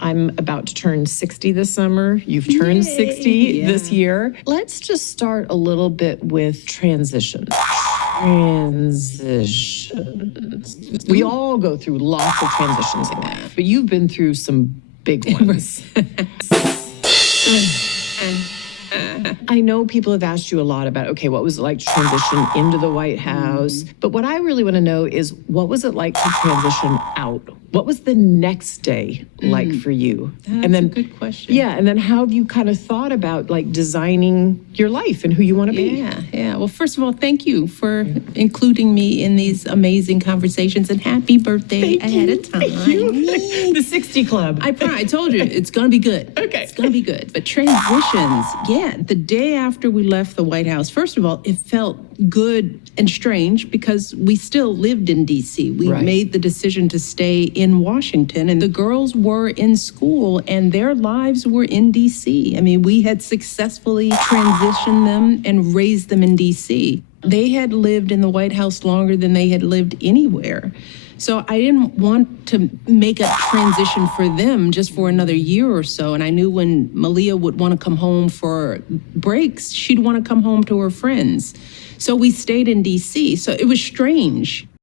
I'm about to turn 60 this summer. You've turned 60 this year. Let's just start a little bit with transitions. Transitions. We all go through lots of transitions in life, but you've been through some big ones. I know people have asked you a lot about, okay, what was it like to transition into the White House? But what I really want to know is, what was it like to transition out? What was the next day like for you? That's a good question. Yeah, and then how have you kind of thought about like designing your life and who you want to be? Yeah. Well, first of all, thank you for including me in these amazing conversations, and happy birthday ahead of time. Thank you. The 60 Club. I told you, it's going to be good. Okay. It's going to be good. But transitions, the day after we left the White House, first of all, it felt good and strange because we still lived in D.C. We made the decision to stay in Washington, and the girls were in school and their lives were in D.C. I mean, we had successfully transitioned them and raised them in D.C. They had lived in the White House longer than they had lived anywhere. So I didn't want to make a transition for them just for another year or so. And I knew when Malia would want to come home for breaks, she'd want to come home to her friends. So we stayed in D.C. So it was strange.